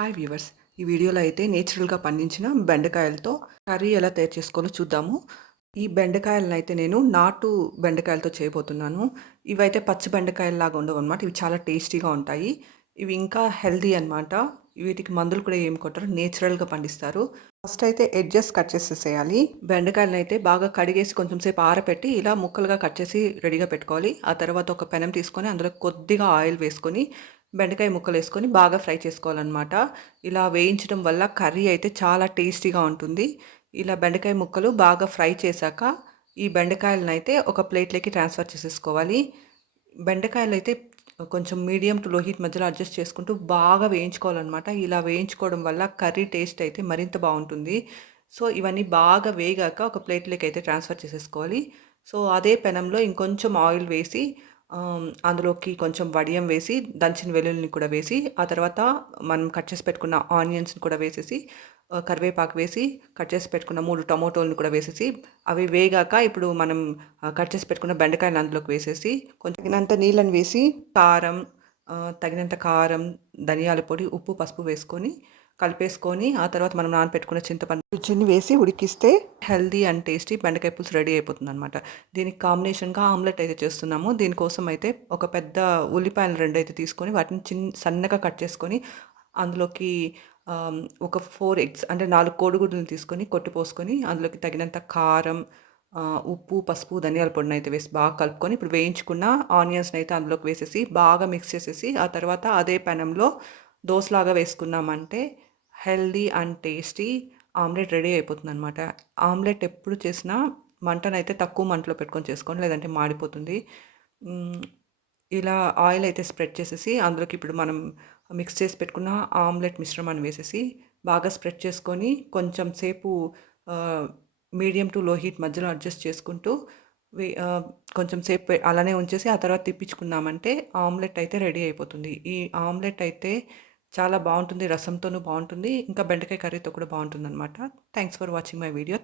Hi viewers. ఈ వీడియోలో అయితే నేచురల్‌గా పండించిన బెండకాయలతో కర్రీ ఎలా తయారు చేసుకోవాలో చూద్దాము. ఈ బెండకాయలనైతే నేను నాటు బెండకాయలతో చేయబోతున్నాను. ఇవైతే పచ్చి బెండకాయల్లాగా ఉండవనమాట. ఇవి చాలా టేస్టీగా ఉంటాయి. ఇవి ఇంకా హెల్తీ అనమాట. వీటికి మందులు కూడా ఏమి కొట్టరు. నేచురల్‌గా పండిస్తారు. ఫస్ట్ అయితే ఎడ్జెస్ కట్ చేసేసేయాలి. బెండకాయలనైతే బాగా కడిగేసి కొంచెం సేపు ఆరపెట్టి ఇలా ముక్కలుగా కట్ చేసి రెడీగా పెట్టుకోవాలి. ఆ తర్వాత ఒక పెనం తీసుకొని అందులో కొద్దిగా ఆయిల్ వేసుకొని బెండకాయ ముక్కలేసుకొని బాగా ఫ్రై చేసుకోవాలనమాట. ఇలా వేయించడం వల్ల కర్రీ అయితే చాలా టేస్టీగా ఉంటుంది. ఇలా బెండకాయ ముక్కలు బాగా ఫ్రై చేశాక, ఈ బెండకాయలనైతే ఒక ప్లేట్‌లోకి ట్రాన్స్‌ఫర్ చేసేసుకోవాలి. బెండకాయలైతే కొంచెం మీడియం టు లో హీట్ మధ్యలో అడ్జస్ట్ చేసుకుంటూ బాగా వేయించుకోవాలనమాట. ఇలా వేయించుకోవడం వల్ల కర్రీ టేస్ట్ అయితే మరింత బావుంటుంది. సో, ఇవన్నీ బాగా వేగాక ఒక ప్లేట్‌లోకి అయితే ట్రాన్స్‌ఫర్ చేసేసుకోవాలి. సో, అదే పెనంలో ఇంకొంచెం ఆయిల్ వేసి అందులోకి కొంచెం వడియం వేసి, దంచిన వెల్లుల్లిని కూడా వేసి, ఆ తర్వాత మనం కట్ చేసి పెట్టుకున్న ఆనియన్స్‌ని కూడా వేసేసి, కరివేపాకు వేసి, కట్ చేసి పెట్టుకున్న 3 టమోటోలను కూడా వేసేసి, అవి వేగాక ఇప్పుడు మనం కట్ చేసి పెట్టుకున్న బెండకాయలను అందులోకి వేసేసి, కొంచెం తగినంత నీళ్ళని వేసి, కారం తగినంత కారం, ధనియాల పొడి, ఉప్పు, పసుపు వేసుకొని కలిపేసుకొని, ఆ తర్వాత మనం నానబెట్టుకున్న చింతపండు రుచిని వేసి ఉడికిస్తే హెల్తీ అండ్ టేస్టీ బెండకాయ పులుసు రెడీ అయిపోతుందనమాట. దీనికి కాంబినేషన్‌గా ఆమ్లెట్ అయితే చేస్తున్నాము. దీనికోసం అయితే ఒక పెద్ద ఉల్లిపాయలు 2 అయితే తీసుకొని వాటిని సన్నగా కట్ చేసుకొని అందులోకి ఒక 4 ఎగ్స్ అంటే 4 కోడిగుడ్లను తీసుకొని కొట్టిపోసుకొని అందులోకి తగినంత కారం, ఉప్పు, పసుపు, ధనియాల పొడినైతే వేసి బాగా కలుపుకొని ఇప్పుడు వేయించుకున్న ఆనియన్స్‌నైతే అందులోకి వేసేసి బాగా మిక్స్ చేసేసి ఆ తర్వాత అదే పెనంలో దోసలాగా వేసుకున్నామంటే healthy and tasty omelette ready అయిపోతుందనమాట. ఆమ్లెట్ ఎప్పుడు చేసినా మంటనైతే తక్కువ మంటలో పెట్టుకొని చేసుకోండి. లేదంటే మాడిపోతుంది. హ్మ్. ఇలా ఆయిల్ అయితే స్ప్రెడ్ చేసేసి అందులోకి ఇప్పుడు మనం మిక్స్ చేసి పెట్టుకున్న ఆమ్లెట్ మిశ్రమాన్ని వేసేసి బాగా స్ప్రెడ్ చేసుకొని కొంచెం సేపు ఆహ్, మీడియం టు లో హీట్ మధ్యలో అడ్జస్ట్ చేసుకుంటూ కొంచెం సేపు అలానే ఉంచేసి ఆ తర్వాత తిప్పించుకున్నామంటే ఆమ్లెట్ అయితే రెడీ అయిపోతుంది. ఈ ఆమ్లెట్ అయితే చాలా బావుంటుంది. రసంతోనూ బావుంటుంది. ఇంకా బెండకాయ కర్రీతో కూడా బావుంటుందనమాట. Thanks for watching my video.